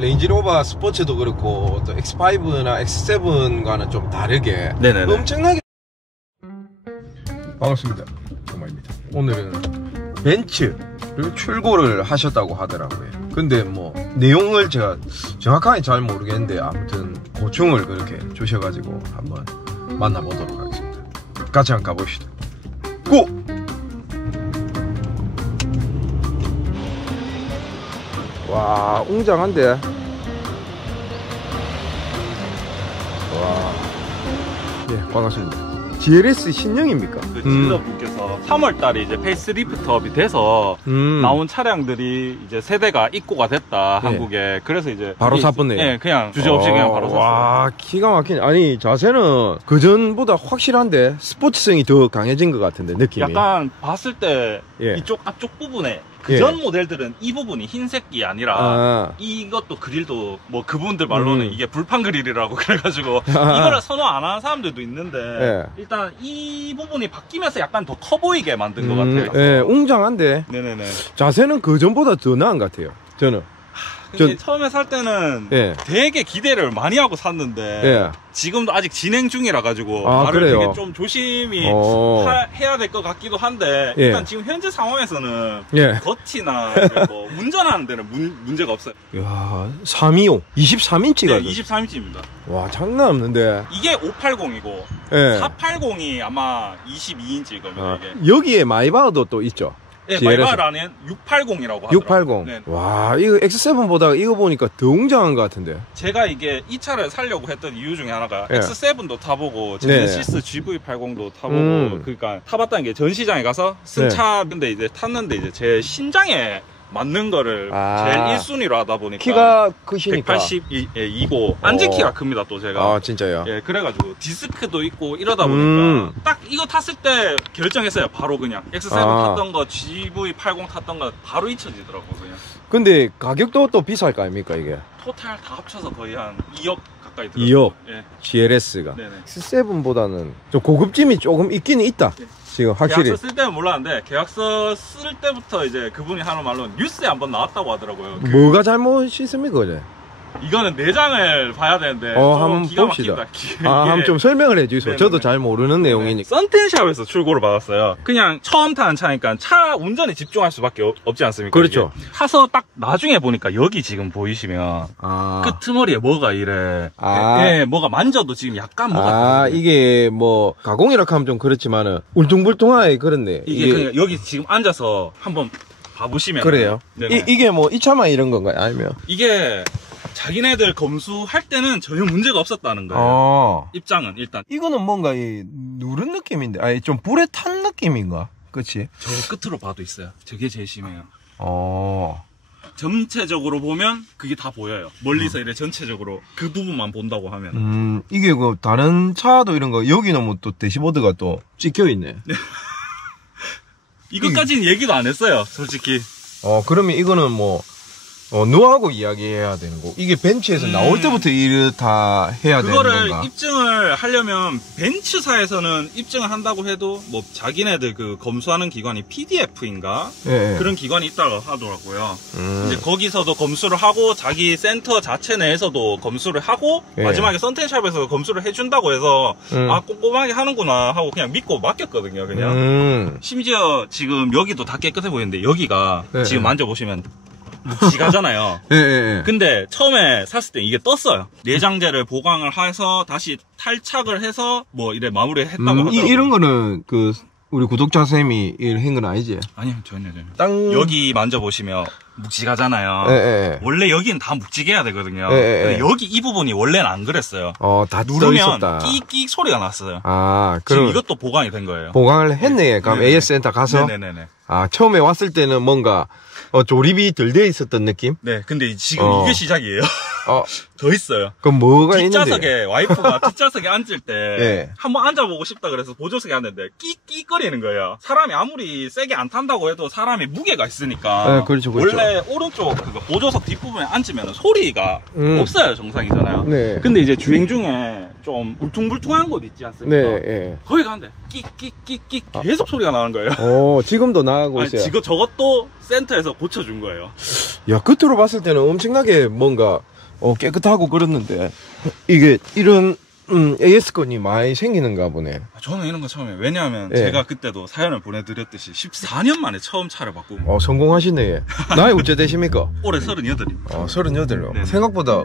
레인지로버 스포츠도 그렇고 또 X5나 X7과는 좀 다르게 네네네. 엄청나게 반갑습니다. 정말입니다. 오늘은 벤츠를 출고를 하셨다고 하더라고요. 근데 뭐 내용을 제가 정확하게 잘 모르겠는데 아무튼 고충을 그렇게 주셔가지고 한번 만나보도록 하겠습니다. 같이 한번 가봅시다. 고! 와, 웅장한데. 와, 예, 반갑습니다. GLS 신형입니까? 그 딜러분께서 3월달에 이제 페이스리프트업이 돼서 나온 차량들이 이제 세대가 입고가 됐다, 네. 한국에. 그래서 이제 바로 샀었네요. 네, 그냥 주저없이 그냥 바로 샀어요. 와, 기가 막히네. 아니, 자세는 그전보다 확실한데 스포츠성이 더 강해진 것 같은데, 느낌이. 약간 봤을 때 예. 이쪽 앞쪽 부분에 그전 모델들은 이 부분이 흰색이 아니라 이것도 그릴도 뭐 그분들 말로는 이게 불판 그릴이라고 그래가지고 이거를 선호 안 하는 사람들도 있는데 일단 이 부분이 바뀌면서 약간 더 커 보이게 만든 것 같아요. 예, 웅장한데. 네네네. 자세는 그전보다 더 나은 것 같아요, 저는. 근데 처음에 살 때는 되게 기대를 많이 하고 샀는데 지금도 아직 진행 중이라 가지고 말을 되게 좀 조심히 해야 될 것 같기도 한데 일단 지금 현재 상황에서는 겉이나 뭐 운전하는 데는 문제가 없어요. 이야, 325 23인치가 네, 23인치입니다. 와, 장난 없는데. 이게 580이고 480이 아마 22인치거든요. 이게. 여기에 마이바흐도 또 있죠. 네, 마이바흐라는 680이라고 하더라고요. 680. 네. 와, 이거 X7보다 이거 보니까 더 웅장한 것 같은데. 제가 이게 이 차를 사려고 했던 이유 중에 하나가 X7도 타보고 제네시스 GV80도 타보고 그러니까 타봤다는 게 전시장에 가서 쓴 차인데 이제 탔는데 이제 제 신장에 맞는 거를 제일 1순위로 하다 보니까 키가 크시니까 182고 앉은 키가 큽니다 또 제가. 아, 진짜요? 예, 그래가지고 디스크도 있고 이러다 보니까 딱 이거 탔을 때 결정했어요. 바로 그냥 X7 탔던 거 GV80 탔던 거 바로 잊혀지더라고요 그냥. 근데 가격도 또 비쌀 거 아닙니까 이게? 토탈 다 합쳐서 거의 한 2억 가까이 들어요. 2억? 예. GLS가 네네. X7보다는 좀 고급짐이 조금 있긴 있다. 지금 확실히. 계약서 쓸 때는 몰랐는데 계약서 쓸 때부터 이제 그분이 하는 말로는 뉴스에 한번 나왔다고 하더라고요. 뭐가 잘못이 있습니까 그래? 이거는 내장을 봐야 되는데 한번 기가 봅시다. 막힌다. 한번 좀 설명을 해주세요. 저도 잘 모르는 내용이니까. 썬텐샵에서 출고를 받았어요. 그냥 처음 타는 차니까 차 운전에 집중할 수밖에 없지 않습니까? 그렇죠. 타서 딱 나중에 보니까 여기 지금 보이시면 끄트머리에 뭐가 이래. 뭐가 만져도 지금 약간 뭐가 이게 뭐 가공이라 하면 좀 그렇지만은 울퉁불퉁하게 그렇네. 이게 그냥 여기 지금 앉아서 한번 봐보시면 그래요. 이게 뭐 이 차만 이런 건가요? 아니면 이게 자기네들 검수할 때는 전혀 문제가 없었다는 거예요. 입장은 일단. 이거는 뭔가 이 누른 느낌인데, 아니 좀 불에 탄 느낌인가? 그치? 저 끝으로 봐도 있어요. 저게 제일 심해요. 전체적으로 보면 그게 다 보여요. 멀리서 이래 전체적으로 그 부분만 본다고 하면. 이게 그 다른 차도 이런 거 여기는 뭐 또 대시보드가 또 찍혀 있네. 이것까지는 얘기도 안 했어요, 솔직히. 그러면 이거는 뭐 누구하고 이야기해야 되는 거고, 이게 벤츠에서 나올 때부터 이렇다 해야 되는 건가? 그거를 입증을 하려면 벤츠사에서는 입증을 한다고 해도 뭐 자기네들 그 검수하는 기관이 PDF인가 그런 기관이 있다고 하더라고요. 이제 거기서도 검수를 하고 자기 센터 자체 내에서도 검수를 하고 마지막에 썬텐샵에서 검수를 해준다고 해서 꼼꼼하게 하는구나 하고 그냥 믿고 맡겼거든요. 그냥 심지어 지금 여기도 다 깨끗해 보이는데 여기가 지금 만져보시면 묵직하잖아요. 근데 처음에 샀을 때 이게 떴어요. 내장재를 보강을 해서 다시 탈착을 해서 뭐 이래 마무리했다고 하더라고요. 이런 거는 그 우리 구독자 쌤이 한 건 아니지? 아니요, 전혀. 여기 만져보시면 묵직하잖아요. 원래 여기는 다 묵직해야 되거든요. 근데 여기 이 부분이 원래는 안 그랬어요. 다 누르면 끽끽 소리가 났어요. 지금 이것도 보강이 된 거예요. 보강을 했네. 그럼 AS 센터 가서. 네네네. 처음에 왔을 때는 뭔가 조립이 덜 돼 있었던 느낌? 네, 근데 지금 이게 시작이에요. 더 있어요. 그럼 뭐가 있는데? 뒷좌석에 와이프가 뒷좌석에 앉을 때 예. 한번 앉아보고 싶다 그래서 보조석에 앉는데 끼끼거리는 거예요. 사람이 아무리 세게 안 탄다고 해도 사람이 무게가 있으니까. 네, 그렇죠, 그렇죠. 원래 오른쪽 그거 보조석 뒷부분에 앉으면 소리가 없어요. 정상이잖아요. 네. 근데 이제 주행 중에 좀 울퉁불퉁한 곳 있지 않습니까? 네, 예. 거기 가는데 끼끼끼끼 계속 소리가 나는 거예요. 지금도 나가고 있어요. 지금 저것도 센터에서 고쳐준 거예요. 야, 겉으로 봤을 때는 엄청나게 뭔가 깨끗하고 그렇는데 이게 이런 AS건이 많이 생기는가 보네. 저는 이런 거 처음에 왜냐하면 예. 제가 그때도 사연을 보내드렸듯이 14년 만에 처음 차를 바꾸고 성공하시네. 나이 어째 되십니까? 올해 38이요. 38요. 네. 생각보다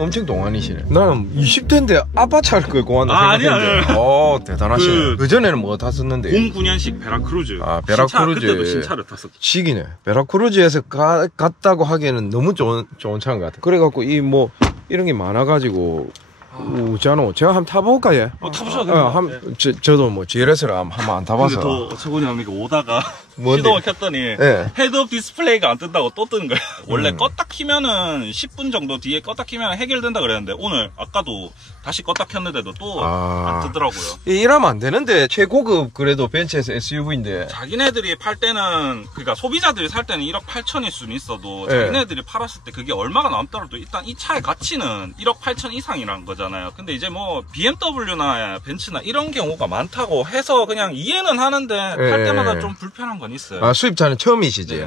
엄청 동안이시네. 나는 20대인데 아빠 차를 끌고 왔나 생각했는데. 대단하시네. 그전에는 뭐 탔었는데? 09년식 베라크루즈. 베라크루즈. 그때도 신차를 탔었죠. 시기네. 베라크루즈에서 갔다고 하기에는 너무 좋은 차인 것 같아. 그래갖고 이런 게 많아가지고 우자노 제가 한번 타볼까 예? 타보셔도 됩니다. 저도 뭐 GLS를 한번 안 타봐서. 근데 더 어처구니 없는 게 오다가 뭔데? 시동을 켰더니 예. 헤드업 디스플레이가 안 뜬다고 또 뜨는 거예요. 원래 껐다 키면은 10분 정도 뒤에 껐다 키면 해결된다 그랬는데 오늘 아까도 다시 껐다 켰는데도 또 안 뜨더라고요. 이러면 안 되는데 최고급 그래도 벤츠에서 SUV인데. 자기네들이 팔 때는 그러니까 소비자들이 살 때는 1억 8천일 수는 있어도 예. 자기네들이 팔았을 때 그게 얼마가 남더라도 일단 이 차의 가치는 1억 8천 이상이라는 거잖아요. 근데 이제 뭐 BMW나 벤츠나 이런 경우가 많다고 해서 그냥 이해는 하는데 팔 때마다 좀 불편한 건 있어요. 수입차는 처음이시지? 네.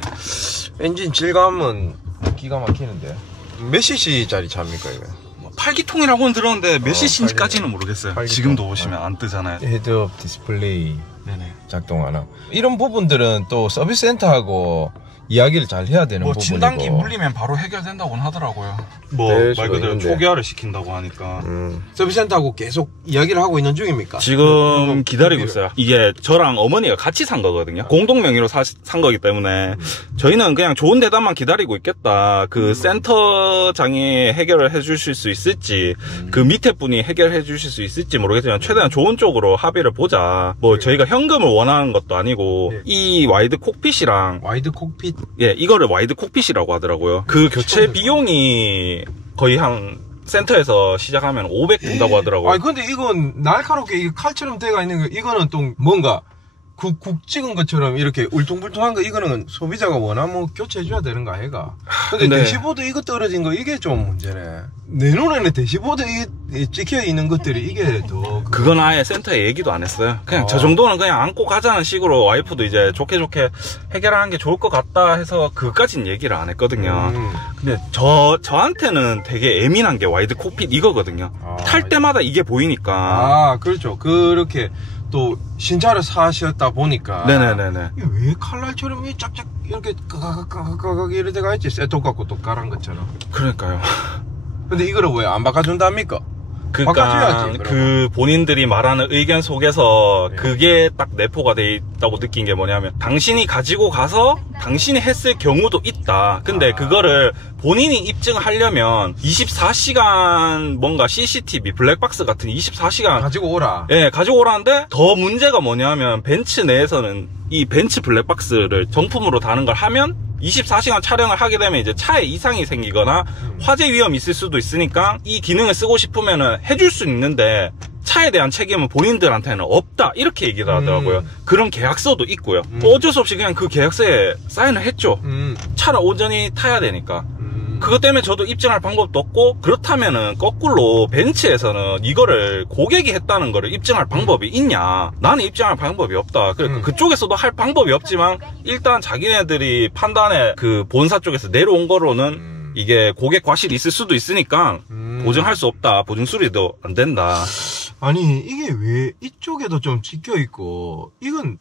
엔진 질감은 기가 막히는데. 몇 cc짜리 차입니까 이거? 8기통이라고는 들었는데 몇 cc인지까지는 모르겠어요. 8기통. 지금도 보시면 안 뜨잖아요. 헤드업 디스플레이 네네. 작동하나. 이런 부분들은 또 서비스 센터하고 이야기를 잘 해야 되는 뭐 부분이고. 진단기 물리면 바로 해결된다고는 하더라고요. 뭐 네, 말 그대로 있는데. 초기화를 시킨다고 하니까. 서비스 센터하고 계속 이야기를 하고 있는 중입니까? 지금 기다리고 있어요. 이게 저랑 어머니가 같이 산 거거든요. 공동 명의로 산 거기 때문에 저희는 그냥 좋은 대답만 기다리고 있겠다. 그 센터장이 해결을 해 주실 수 있을지 그 밑에 분이 해결해 주실 수 있을지 모르겠지만 최대한 좋은 쪽으로 합의를 보자. 뭐 저희가 현금을 원하는 것도 아니고 이 와이드 콕핏이랑 와이드 콕핏. 예, 이거를 와이드 콕핏이라고 하더라고요. 그 교체 비용이 거의 한 센터에서 시작하면 500 든다고 하더라고요. 근데 이건 날카롭게 이 칼처럼 돼가 있는 거, 이거는 또 뭔가 국 찍은 것처럼 이렇게 울퉁불퉁한 거, 이거는 소비자가 원하면 교체해줘야 되는 거 아이가? 근데 대시보드 이거 떨어진 거, 이게 좀 문제네. 내 눈에는 대시보드 이 찍혀 있는 것들이 이게 더. 그건 아예 센터에 얘기도 안 했어요. 그냥 저 정도는 그냥 안고 가자는 식으로 와이프도 이제 좋게 해결하는 게 좋을 것 같다 해서 그까진 얘기를 안 했거든요. 근데 저한테는 되게 예민한 게 와이드 콕핏 이거거든요. 탈 때마다 이게 보이니까. 그렇죠. 그렇게 또 신차를 사셨다 보니까. 네네네네. 왜 칼날처럼 이 짝짝 이렇게 까각까각 이런 데가 있지? 쇠톱 갖고 또 깔은 것처럼. 그러니까요. 근데 이거를 왜 안 바꿔준답니까? 그러니까 바꿔줘야지, 그 본인들이 말하는 의견 속에서 그게 딱 내포가 돼 있다고 느낀 게 뭐냐면 당신이 가지고 가서 당신이 했을 경우도 있다. 근데 그거를 본인이 입증하려면 24시간 뭔가 CCTV 블랙박스 같은 24시간 가지고 오라. 예, 가지고 오라는데 더 문제가 뭐냐면 벤츠 내에서는 이 벤츠 블랙박스를 정품으로 다는 걸 하면 24시간 촬영을 하게 되면 이제 차에 이상이 생기거나 화재 위험이 있을 수도 있으니까 이 기능을 쓰고 싶으면은 해줄 수 있는데 차에 대한 책임은 본인들한테는 없다 이렇게 얘기를 하더라고요. 그런 계약서도 있고요. 어쩔 수 없이 그냥 그 계약서에 사인을 했죠. 차를 온전히 타야 되니까. 그것 때문에 저도 입증할 방법도 없고, 그렇다면은 거꾸로 벤츠에서는 이거를 고객이 했다는 거를 입증할 방법이 있냐? 나는 입증할 방법이 없다. 그러니까 그쪽에서도 할 방법이 없지만 일단 자기네들이 판단에 그 본사 쪽에서 내려온 거로는 이게 고객 과실이 있을 수도 있으니까 보증할 수 없다. 보증 수리도 안 된다. 아니 이게 왜 이쪽에도 좀 찍혀있고 이건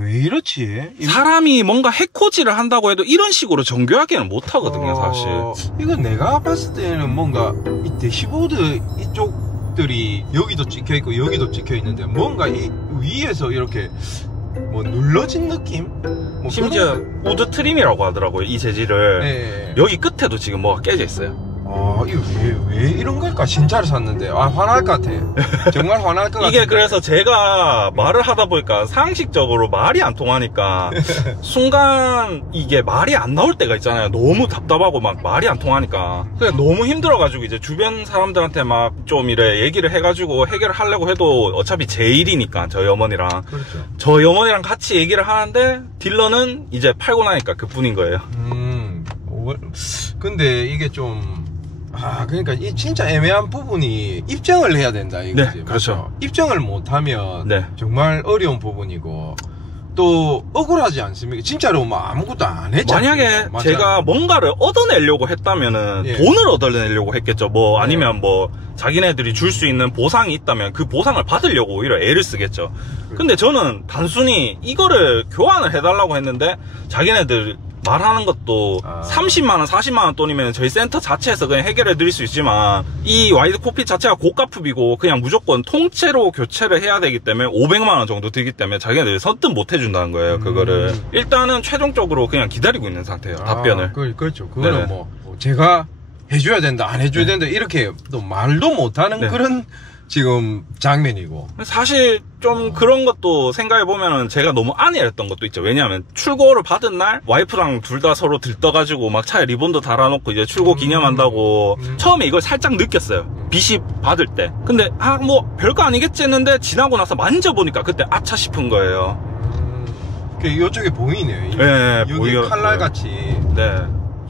왜 이렇지? 사람이 뭔가 해코지를 한다고 해도 이런 식으로 정교하게는 못하거든요 사실. 이건 내가 봤을 때는 뭔가 이 대시보드 이쪽들이 여기도 찍혀있고 여기도 찍혀있는데 뭔가 이 위에서 이렇게 뭐 눌러진 느낌? 심지어 우드 트림이라고 하더라고요 이 재질을. 네. 여기 끝에도 지금 뭐가 깨져 있어요. 이거 왜 이런 걸까? 진짜로 샀는데 화날 것 같아. 정말 화날 것 같아. 이게 그래서 제가 말을 하다 보니까 상식적으로 말이 안 통하니까 순간 이게 말이 안 나올 때가 있잖아요. 너무 답답하고 막 말이 안 통하니까 그냥 너무 힘들어가지고 이제 주변 사람들한테 막 좀 이래 얘기를 해가지고 해결을 하려고 해도 어차피 제 일이니까 저희 어머니랑. 그렇죠. 저희 어머니랑 같이 얘기를 하는데 딜러는 이제 팔고 나니까 그뿐인 거예요. 근데 이게 좀 그러니까 이 진짜 애매한 부분이 입증을 해야 된다 이거지. 네, 그렇죠. 입증을 못하면 네. 정말 어려운 부분이고 또 억울하지 않습니까? 진짜로 뭐 아무것도 안 했잖아요. 만약에 제가 뭔가를 얻어내려고 했다면은 예. 돈을 얻어내려고 했겠죠. 뭐 아니면 뭐 자기네들이 줄 수 있는 보상이 있다면 그 보상을 받으려고 오히려 애를 쓰겠죠. 근데 저는 단순히 이거를 교환을 해달라고 했는데 자기네들 말하는 것도 30만원, 40만원 돈이면 저희 센터 자체에서 그냥 해결해 드릴 수 있지만 이 와이드 코핏 자체가 고가품이고 그냥 무조건 통째로 교체를 해야 되기 때문에 500만원 정도 들기 때문에 자기네들이 선뜻 못 해준다는 거예요. 그거를 일단은 최종적으로 그냥 기다리고 있는 상태예요. 답변을. 그렇죠. 그거는 네네. 뭐 제가 해줘야 된다 안 해줘야 된다 이렇게 또 말도 못하는 그런 지금 장면이고. 사실 좀 그런 것도 생각해보면은 제가 너무 안일했던 것도 있죠. 왜냐하면 출고를 받은 날 와이프랑 둘 다 서로 들떠가지고 막 차에 리본도 달아놓고 이제 출고 기념한다고 처음에 이걸 살짝 느꼈어요. 비시 받을 때. 근데 뭐 별거 아니겠지 했는데 지나고 나서 만져보니까 그때 아차 싶은 거예요. 이쪽에 보이네요. 네, 여기 칼날같이. 네.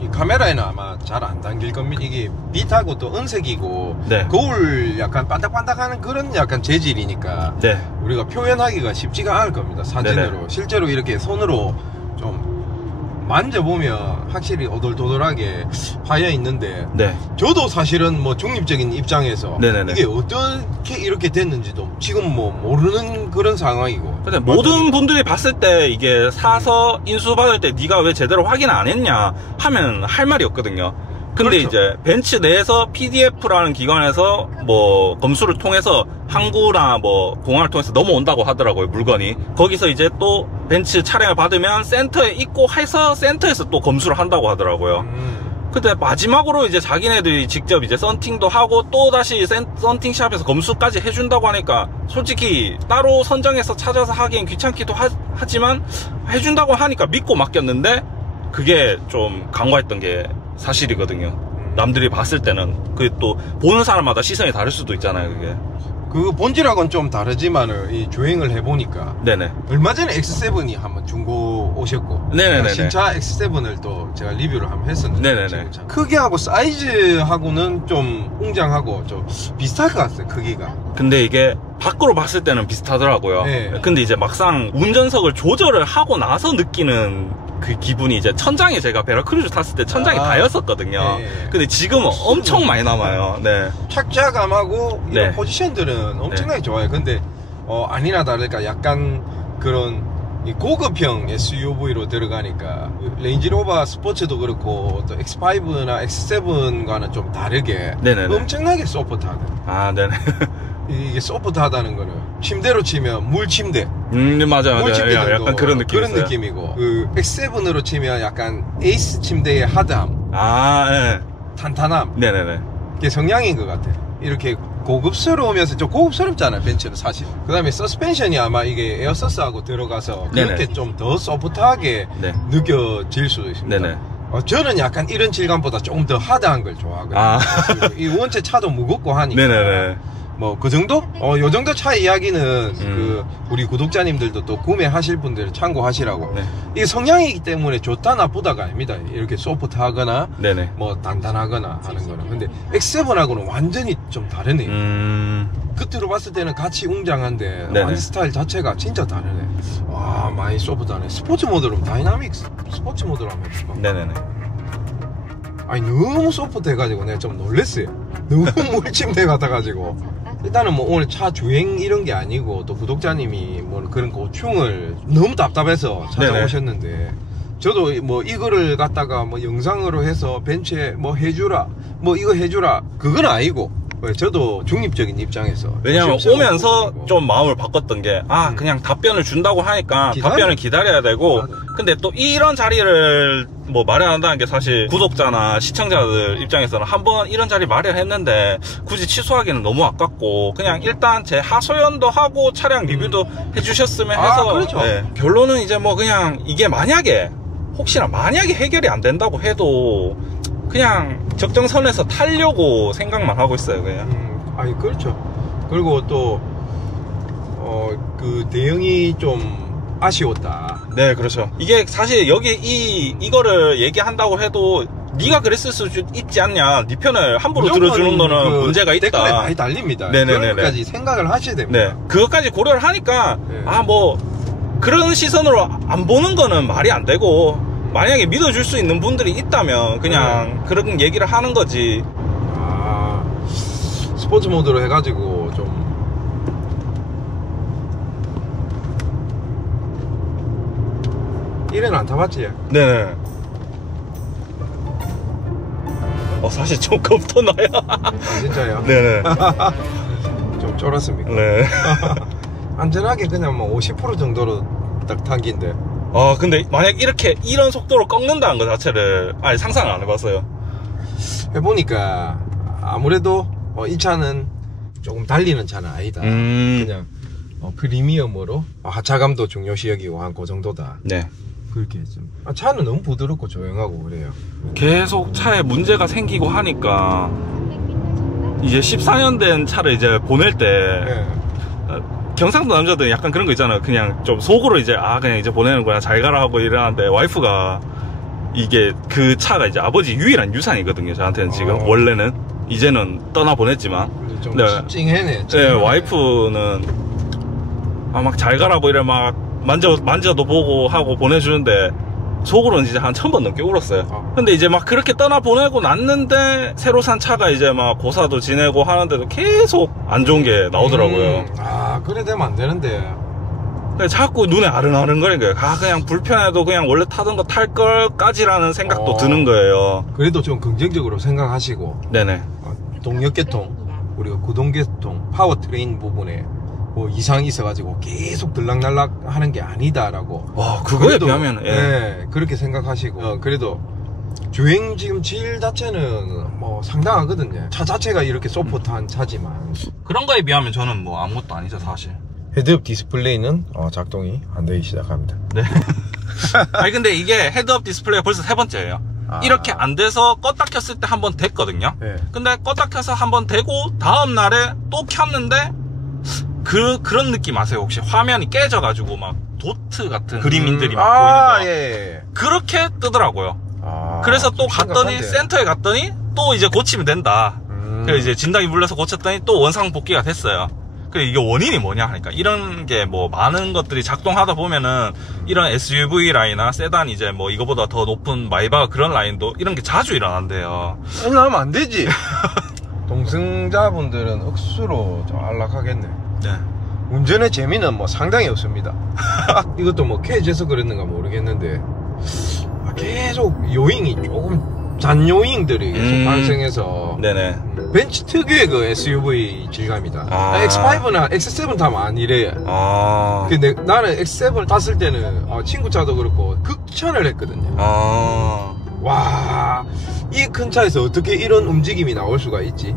이 카메라에는 아마 잘 안 담길 겁니다. 이게 빛하고 또 은색이고 네. 거울 약간 반딱반딱하는 그런 약간 재질이니까 네. 우리가 표현하기가 쉽지가 않을 겁니다. 사진으로. 네네. 실제로 이렇게 손으로 좀 만져보면 확실히 오돌도돌하게 파여 있는데 네. 저도 사실은 뭐 중립적인 입장에서 네네네. 이게 어떻게 이렇게 됐는지도 지금 뭐 모르는 그런 상황이고. 근데 모든 분들이 봤을 때 이게 사서 인수받을 때 네가 왜 제대로 확인 안 했냐 하면 할 말이 없거든요. 근데 그렇죠. 이제 벤츠 내에서 PDF라는 기관에서 뭐 검수를 통해서 항구나 뭐 공항을 통해서 넘어온다고 하더라고요, 물건이. 거기서 이제 또 벤츠 차량을 받으면 센터에 있고 해서 센터에서 또 검수를 한다고 하더라고요. 근데 마지막으로 이제 자기네들이 직접 이제 썬팅도 하고 또 다시 썬팅샵에서 검수까지 해준다고 하니까 솔직히 따로 선정해서 찾아서 하기엔 귀찮기도 하지만 해준다고 하니까 믿고 맡겼는데 그게 좀 간과했던 게 사실이거든요. 남들이 봤을 때는 그 또 보는 사람마다 시선이 다를 수도 있잖아요. 그게 그 본질하고는 좀 다르지만은 이 주행을 해보니까 네네. 얼마 전에 X7이 한번 중고 오셨고 네네네. 신차 X7을 또 제가 리뷰를 한번 했었는데 네네네. 크기하고 사이즈하고는 좀 웅장하고 좀 비슷할 것 같아요. 크기가. 근데 이게 밖으로 봤을 때는 비슷하더라고요. 네. 근데 이제 막상 운전석을 조절을 하고 나서 느끼는 그 기분이 이제 천장에 제가 베라크루즈 탔을 때 천장이 닿였었거든요. 네. 근데 지금은 엄청 많이 남아요. 네. 착자감하고 이런 네. 포지션들은 엄청나게 좋아요. 근데 아니나 다를까 약간 그런 이 고급형 SUV로 들어가니까 레인지로버 스포츠도 그렇고 또 X5나 X7과는 좀 다르게 네네네. 엄청나게 소프트하고. 네네. 이게 소프트하다는 거는 침대로 치면 물침대. 맞아요. 물침대 정도 약간 그런 느낌. 그런 느낌이고 그 X7으로 치면 약간 에이스 침대의 하드함. 네. 탄탄함. 네네네. 그게 성향인 것 같아. 이렇게 고급스러우면서 좀 고급스럽잖아요, 벤츠는 사실. 그 다음에 서스펜션이 아마 이게 에어서스하고 들어가서 그렇게 좀 더 소프트하게 네. 느껴질 수도 있습니다. 네네. 저는 약간 이런 질감보다 조금 더 하드한 걸 좋아하거든요. 이 원체 차도 무겁고 하니까. 네네네. 뭐 그 정도? 요 정도 차 이야기는 그 우리 구독자님들도 또 구매하실 분들 참고하시라고. 네. 이게 성향이기 때문에 좋다 나쁘다가 아닙니다. 이렇게 소프트하거나 네네. 뭐 단단하거나 하는 거는. 근데 X7하고는 완전히 좀 다르네요. 겉으로 봤을 때는 같이 웅장한데 완전 스타일 자체가 진짜 다르네. 와, 많이 소프트하네. 스포츠 모드로 다이나믹 스포츠 모드로 한번 해볼까? 네네네. 아니 너무 소프트해가지고 내가 좀 놀랬어요. 너무 물침대 같아가지고. 일단은 뭐 오늘 차 주행 이런 게 아니고 또 구독자님이 뭐 그런 고충을 너무 답답해서 찾아오셨는데 네네. 저도 뭐 이거를 갖다가 뭐 영상으로 해서 벤츠에 뭐 해주라 뭐 이거 해주라 그건 아니고 저도 중립적인 입장에서 왜냐면 오면서 좀 마음을 바꿨던 게 그냥 답변을 준다고 하니까 답변을 기다려야 되고 근데 또 이런 자리를 뭐 마련한다는 게 사실 구독자나 시청자들 입장에서는 한번 이런 자리 마련했는데 굳이 취소하기는 너무 아깝고 그냥 일단 제 하소연도 하고 차량 리뷰도 해주셨으면 해서 그렇죠. 네, 결론은 이제 뭐 그냥 이게 만약에 혹시나 만약에 해결이 안 된다고 해도 그냥 적정선에서 타려고 생각만 하고 있어요 그냥. 아니 그렇죠. 그리고 또 그 대응이 좀 아쉬웠다. 네, 그렇죠. 이게 사실 여기 이거를 얘기한다고 해도 네가 그랬을 수 있지 않냐, 네 편을 함부로 들어주는 거는 그 문제가 있다. 댓글에 많이 달립니다. 네네네네. 그것까지 생각을 하셔야 됩니다. 네, 그것까지 고려를 하니까 네. 아 뭐 그런 시선으로 안 보는 거는 말이 안 되고 만약에 믿어줄 수 있는 분들이 있다면 그냥 그런 얘기를 하는 거지. 스포츠 모드로 해가지고 좀 이래는 안 타봤지? 네네. 사실 좀 겁도 나요. 진짜요? 네네. 좀 쫄았습니까? 네. 안전하게 그냥 뭐 50% 정도로 딱 당긴데. 근데 만약 이런 속도로 꺾는다는 것 자체를 아예 상상을 안 해봤어요. 해보니까 아무래도 이 차는 조금 달리는 차는 아니다. 그냥 프리미엄으로 하차감도 중요시 여기고 한 그 정도다. 네. 그렇게 좀 차는 너무 부드럽고 조용하고 그래요. 계속 차에 문제가 생기고 하니까 이제 14년 된 차를 이제 보낼 때 네. 경상도 남자들은 약간 그런 거 있잖아요. 그냥 좀 속으로 이제 그냥 이제 보내는 거야 잘 가라 하고 이러는데 와이프가 이게 그 차가 이제 아버지 유일한 유산이거든요 저한테는 지금. 원래는 이제는 떠나 보냈지만 좀 네. 찡해네. 네, 와이프는 막 잘 가라고 이래 막 만져도 보고 하고 보내주는데 속으로는 진짜 한 1000번 넘게 울었어요. 근데 이제 막 그렇게 떠나 보내고 났는데 새로 산 차가 이제 막 고사도 지내고 하는데도 계속 안 좋은 게 나오더라고요. 그래 되면 안 되는데. 자꾸 눈에 아른아른 거리는 거예요. 그냥 불편해도 그냥 원래 타던 거 탈 걸까지라는 생각도 드는 거예요. 그래도 좀 긍정적으로 생각하시고. 네네. 동력계통, 우리가 구동계통, 파워트레인 부분에 뭐 이상이 있어가지고 계속 들락날락 하는 게 아니다라고. 그거에 비하면 네, 그렇게 생각하시고. 그래도 주행 지금 질 자체는 뭐 상당하거든요. 차 자체가 이렇게 소프트한 차지만 그런 거에 비하면 저는 뭐 아무것도 아니죠 사실. 헤드업 디스플레이는 작동이 안 되기 시작합니다. 네. 아니 근데 이게 헤드업 디스플레이가 벌써 3번째예요. 이렇게 안 돼서 껐다 켰을 때 한 번 됐거든요. 네. 근데 껐다 켜서 한 번 되고 다음 날에 또 켰는데 그런 느낌 아세요? 혹시 화면이 깨져가지고 막 도트 같은 그림들이 막 보이는 거. 예. 그렇게 뜨더라고요. 그래서 또 갔더니 센터에 갔더니 또 이제 고치면 된다. 그래서 이제 진단이 물려서 고쳤더니 또 원상 복귀가 됐어요. 그래 이게 원인이 뭐냐 하니까 이런 게 뭐 많은 것들이 작동하다 보면은 이런 SUV 라인이나 세단 이제 뭐 이거보다 더 높은 마이바흐 그런 라인도 이런 게 자주 일어난대요. 일어나면 안 되지. 동승자분들은 억수로 좀 안락하겠네. 네. 운전의 재미는 뭐 상당히 없습니다. 이것도 뭐 케이지에서 그랬는가 모르겠는데 계속 요잉이 조금 잔요잉들이 계속 발생해서. 네네. 벤츠 특유의 그 SUV 질감이다. X5나 X7 타면 안 이래요. 근데 나는 X7 탔을 때는 친구 차도 그렇고 극찬을 했거든요. 와, 이 큰 차에서 어떻게 이런 움직임이 나올 수가 있지?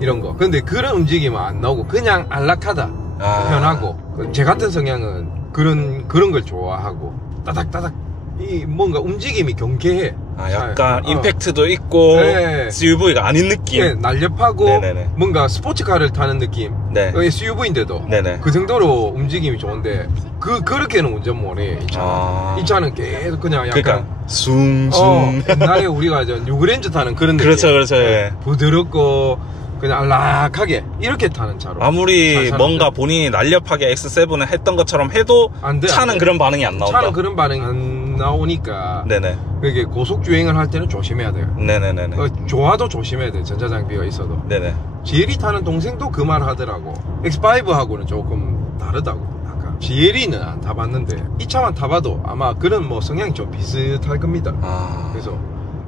이런 거. 근데 그런 움직임은 안 나오고 그냥 안락하다. 편하고. 제 같은 성향은 그런 걸 좋아하고 따닥따닥 이 뭔가 움직임이 경쾌해. 약간 임팩트도 있고 네. SUV가 아닌 느낌. 네, 날렵하고 네네네. 뭔가 스포츠카를 타는 느낌. 네. SUV인데도 네네. 그 정도로 움직임이 좋은데 그렇게는 운전 못해 이 차. 이 차는 계속 그냥 약간 그러니까 숭숭. 옛날에 우리가 이제 뉴그랜저 타는 그런 느낌. 그렇죠. 예. 부드럽고 그냥 안락하게 이렇게 타는 차로. 아무리 뭔가 본인이 날렵하게 X7을 했던 것처럼 해도 안 돼, 차는 그런 반응이 안 나온다. 차는 그런 반응이 안 나오니까. 네네. 그게 고속 주행을 할 때는 조심해야 돼요. 네네네. 조화도 조심해야 돼. 전자장비가 있어도. 네네. GLE 타는 동생도 그 말 하더라고. X5하고는 조금 다르다고. 아까 GLE는 안 타봤는데 이 차만 타봐도 아마 그런 뭐 성향이 좀 비슷할 겁니다. 그래서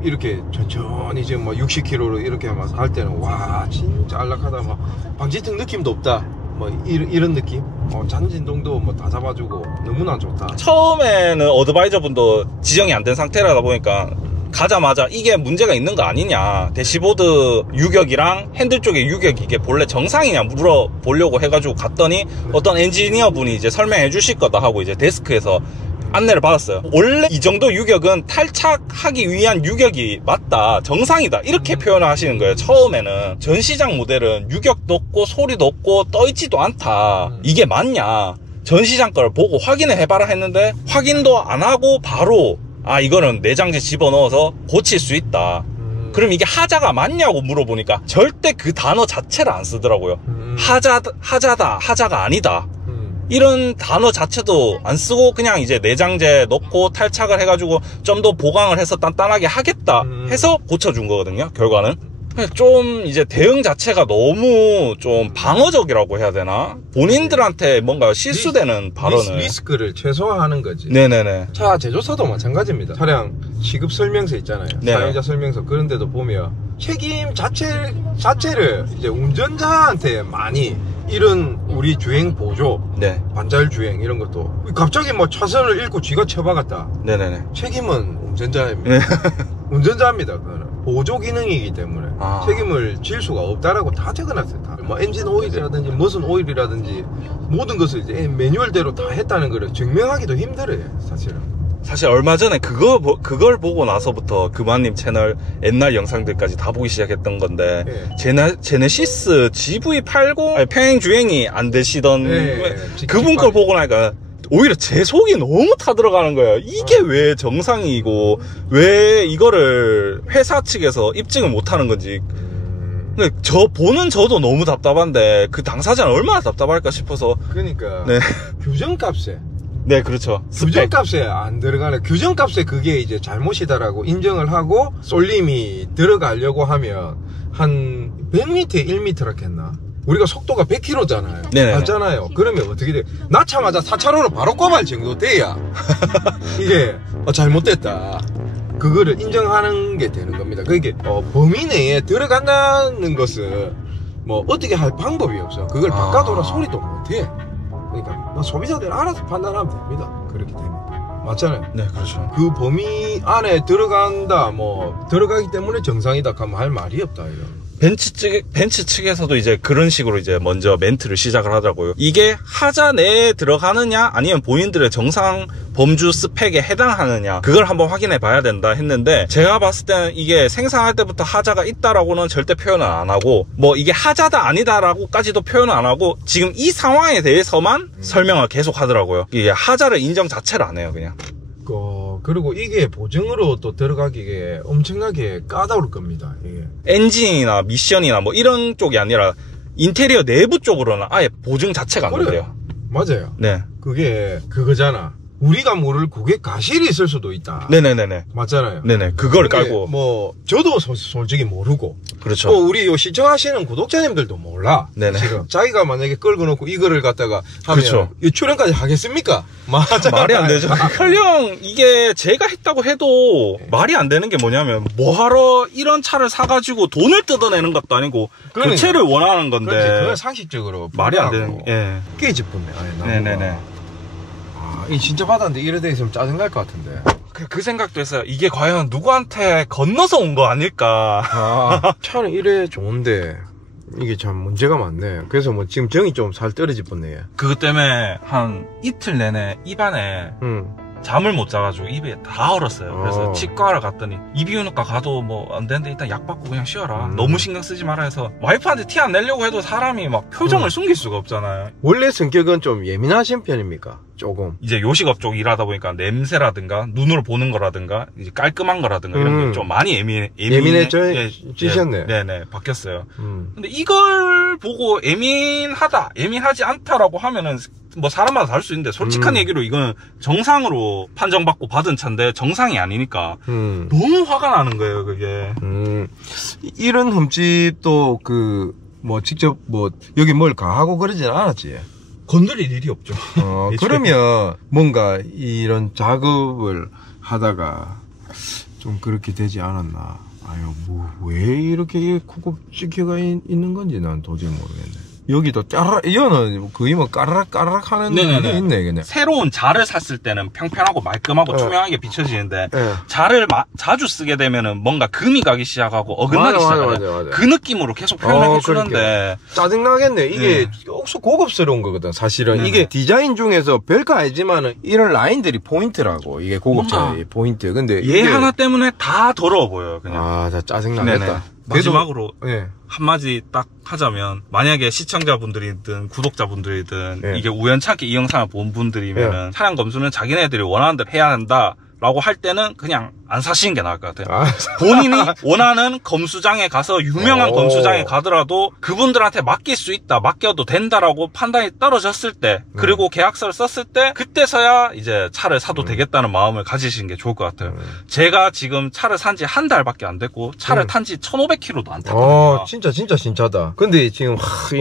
이렇게 천천히 지금 뭐 60km로 이렇게 막 갈 때는 와 진짜 안락하다. 막 방지턱 느낌도 없다. 뭐 이런 느낌? 잔진동도 뭐 다 잡아주고 너무나 좋다. 처음에는 어드바이저 분도 지정이 안 된 상태라다 보니까 가자마자 이게 문제가 있는 거 아니냐, 대시보드 유격이랑 핸들 쪽의 유격 이게 본래 정상이냐 물어보려고 해가지고 갔더니 어떤 엔지니어 분이 이제 설명해 주실 거다 하고 이제 데스크에서 안내를 받았어요. 원래 이 정도 유격은 탈착하기 위한 유격이 맞다, 정상이다, 이렇게 표현을 하시는 거예요. 처음에는 전시장 모델은 유격도 없고 소리도 없고 떠있지도 않다, 이게 맞냐, 전시장 걸 보고 확인을 해봐라 했는데 확인도 안 하고 바로 이거는 내장재 집어넣어서 고칠 수 있다. 그럼 이게 하자가 맞냐고 물어보니까 절대 그 단어 자체를 안 쓰더라고요. 하자다, 하자가 아니다, 이런 단어 자체도 안 쓰고 그냥 이제 내장재 넣고 탈착을 해가지고 좀 더 보강을 해서 단단하게 하겠다 해서 고쳐준 거거든요. 결과는 좀 이제 대응 자체가 너무 좀 방어적이라고 해야 되나? 본인들한테 뭔가 실수되는 발언을, 리스크를 최소화하는 거지. 네네네. 차 제조사도 마찬가지입니다. 차량 시급 설명서 있잖아요. 네네. 사용자 설명서, 그런 데도 보면 책임 자체를 이제 운전자한테 많이, 이런 우리 주행 보조, 네, 반자율 주행 이런 것도 갑자기 뭐 차선을 잃고 쥐가 쳐박았다, 네네네, 책임은 운전자입니다. 네. 운전자입니다. 그거는 보조 기능이기 때문에 책임을 질 수가 없다라고 다 적어놨어요. 다. 뭐 엔진 오일이라든지 무슨 오일이라든지 모든 것을 이제 매뉴얼대로 다 했다는 걸 증명하기도 힘들어요, 사실은. 사실 얼마 전에 그걸 보고 나서부터 금화님 채널 옛날 영상들까지 다 보기 시작했던 건데, 네, 제네시스 GV80 평행 주행이 안 되시던, 네, 그분 걸 보고 나니까 오히려 제 속이 너무 타들어가는 거예요. 이게 왜 정상이고 왜 이거를 회사 측에서 입증을 못하는 건지. 보는 저도 너무 답답한데 그 당사자는 얼마나 답답할까 싶어서. 그러니까 네, 규정값에, 네, 그렇죠, 규정값에 안 들어가는, 규정값에 그게 이제 잘못이다라고 인정을 하고 쏠림이 들어가려고 하면 한 100m에 1m라 했나? 우리가 속도가 100km잖아요. 네, 맞잖아요. 그러면 어떻게 돼? 낳자마자 4차로로 바로 꼽을 정도 돼야 이게 잘못됐다, 그거를 인정하는 게 되는 겁니다. 그러니까 범위 내에 들어간다는 것은 뭐 어떻게 할 방법이 없어. 그걸 바꿔둬라 소리도 못해. 그러니까 뭐 소비자들 알아서 판단하면 됩니다. 그렇게 되면. 맞잖아요. 네, 그렇죠. 그 범위 안에 들어간다, 뭐 들어가기 때문에 정상이다 하면 할 말이 없다, 이런. 벤츠 측에서도 이제 그런 식으로 이제 먼저 멘트를 시작을 하더라고요. 이게 하자 내에 들어가느냐 아니면 본인들의 정상 범주 스펙에 해당하느냐, 그걸 한번 확인해 봐야 된다 했는데, 제가 봤을 때는 이게 생산할 때부터 하자가 있다라고는 절대 표현을 안 하고, 뭐 이게 하자다 아니다라고까지도 표현을 안 하고 지금 이 상황에 대해서만 설명을 계속 하더라고요. 이게 하자를 인정 자체를 안 해요, 그냥. 그리고 이게 보증으로 또 들어가기에 엄청나게 까다로울 겁니다, 이게. 엔진이나 미션이나 뭐 이런 쪽이 아니라 인테리어 내부 쪽으로는 아예 보증 자체가 안 돼요. 맞아요. 네. 그게 그거잖아. 우리가 모를 고객 가실이 있을 수도 있다. 네네네네. 맞잖아요. 네네. 그걸 깔고. 뭐, 저도 솔직히 모르고. 그렇죠. 또 우리 요 시청하시는 구독자님들도 몰라. 네네. 지금 자기가 만약에 끌고 놓고 이거를 갖다가 하면. 그렇죠. 이 출연까지 하겠습니까? 말이 안 되죠. 설령 이게 제가 했다고 해도 말이 안 되는 게 뭐냐면, 뭐하러 이런 차를 사가지고 돈을 뜯어내는 것도 아니고, 그러니까. 교체를 원하는 건데. 그렇지. 그건 상식적으로. 말이 안 되는, 예. 깨집었네, 아예. 네네네. 이 진짜 받았는데 이래 돼 있으면 짜증날 것 같은데. 그 생각도 했어요. 이게 과연 누구한테 건너서 온 거 아닐까. 차는 이래 좋은데 이게 참 문제가 많네. 그래서 뭐 지금 정이 좀 살 떨어질 뻔네. 그것 때문에 한 이틀 내내 입안에 잠을 못 자가지고 입에 다 얼었어요. 그래서 치과를 갔더니 이비인후과 가도 뭐 안 되는데 일단 약 받고 그냥 쉬어라. 너무 신경 쓰지 마라 해서. 와이프한테 티 안 내려고 해도 사람이 막 표정을 숨길 수가 없잖아요. 원래 성격은 좀 예민하신 편입니까? 조금. 이제 요식업 쪽 일하다 보니까 냄새라든가 눈으로 보는 거라든가 이제 깔끔한 거라든가 이런 게 좀 많이 예민해지셨네. 네네, 바뀌었어요. 근데 이걸 보고 예민하지 않다라고 하면은 뭐 사람마다 다를 수 있는데, 솔직한 얘기로 이건 정상으로 판정받고 받은 차인데 정상이 아니니까 너무 화가 나는 거예요, 그게. 이런 흠집도 뭐 직접 뭐 여기 뭘 가하고 그러진 않았지. 건드릴 일이 없죠. 그러면 뭔가 이런 작업을 하다가 좀 그렇게 되지 않았나. 아유, 뭐 왜 이렇게 쿡쿡 찍혀가 있는 건지 난 도저히 모르겠네. 여기도 짜라 이거는 거의 뭐 까라락 하는 게 있네 그냥. 새로운 자를 샀을 때는 평평하고 말끔하고 투명하게 비춰지는데 자를 자주 쓰게 되면은 뭔가 금이 가기 시작하고 어긋나기 시작하잖아요. 그 느낌으로 계속 표현해 주는데 짜증나겠네. 이게 억수 고급스러운 거거든 사실은. 이게 디자인 중에서 별거 아니지만은 이런 라인들이 포인트라고. 이게 고급차의 포인트. 근데 얘 하나 때문에 다 더러워 보여요 그냥. 아, 짜증나겠다. 마지막으로 한마디 딱 하자면, 만약에 시청자분들이든 구독자분들이든 이게 우연찮게 이 영상을 본 분들이면은 차량 검수는 자기네들이 원하는 대로 해야 한다 라고 할 때는 그냥 안 사시는 게 나을 것 같아요. 본인이 원하는 검수장에 가서 유명한 검수장에 가더라도 그분들한테 맡길 수 있다, 맡겨도 된다라고 판단이 떨어졌을 때, 그리고 계약서를 썼을 때, 그때서야 이제 차를 사도 되겠다는 마음을 가지시는 게 좋을 것 같아요. 제가 지금 차를 산 지 한 달밖에 안 됐고 차를 탄 지 1500km도 안 탔거든요. 진짜다. 근데 지금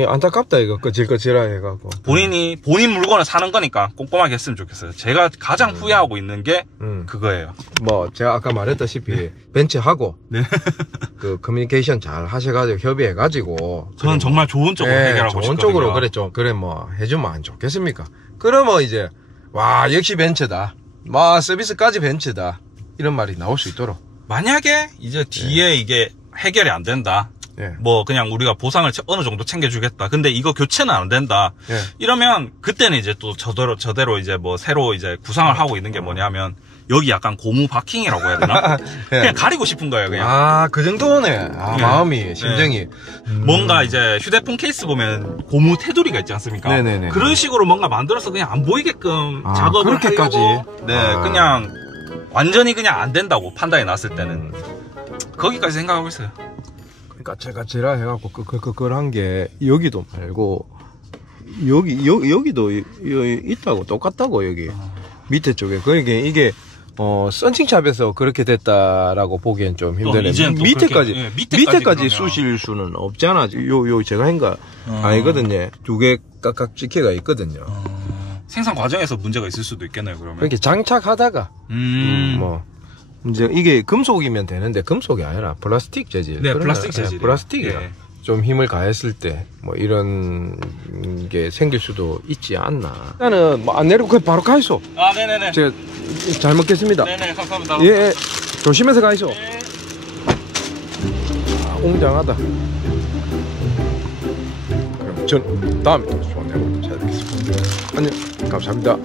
안타깝다 이거 거칠거칠하 해갖고. 본인 물건을 사는 거니까 꼼꼼하게 했으면 좋겠어요. 제가 가장 후회하고 있는 게 그거예요. 뭐 제가 아까 말했다시피 벤츠하고 그 커뮤니케이션 잘 하셔가지고 협의해가지고 저는 정말 좋은 쪽으로 해결하고 좋은 싶거든요. 쪽으로 그래 뭐 해주면 안 좋겠습니까? 그러면 이제 와 역시 벤츠다, 와 서비스까지 벤츠다 이런 말이 나올 수 있도록. 만약에 이제 뒤에 이게 해결이 안 된다, 뭐 그냥 우리가 보상을 어느 정도 챙겨주겠다, 근데 이거 교체는 안 된다, 이러면 그때는 이제 또 저대로 이제 뭐 새로 이제 구상을 하고 있는 게 뭐냐면, 여기 약간 고무 바킹이라고 해야 되나? 그냥 가리고 싶은 거예요, 그냥. 그 정도네. 마음이, 심정이. 뭔가 이제 휴대폰 케이스 보면 고무 테두리가 있지 않습니까? 네네네. 그런 식으로 뭔가 만들어서 그냥 안 보이게끔 작업을 그렇게까지? 하려고. 그냥 완전히 그냥 안 된다고 판단이 났을 때는 거기까지 생각하고 있어요. 까칠까칠하 해갖고 그걸 게 여기도 말고 여기도 있다고, 똑같다고. 여기 밑에 쪽에. 그러니까 이게 썬팅샵에서 그렇게 됐다라고 보기엔 좀 힘드네. 밑에까지 쑤실 수는 없잖아. 제가 한 거 아니거든요. 두 개 깍깍 찍혀가 있거든요. 생산 과정에서 문제가 있을 수도 있겠네요, 그러면. 그렇게 장착하다가 뭐 이제 이게 금속이면 되는데 금속이 아니라 플라스틱 재질. 네, 플라스틱 재질. 플라스틱이야. 좀 힘을 가했을 때 뭐 이런 게 생길 수도 있지 않나. 나는 뭐 안 내리고 그냥 바로 가있어. 네네네. 제가 잘 먹겠습니다. 네네, 감사합니다. 예, 조심해서 가있어. 웅장하다. 그럼 전 다음에 또 좋은 내용으로 찾아뵙겠습니다. 안녕, 감사합니다.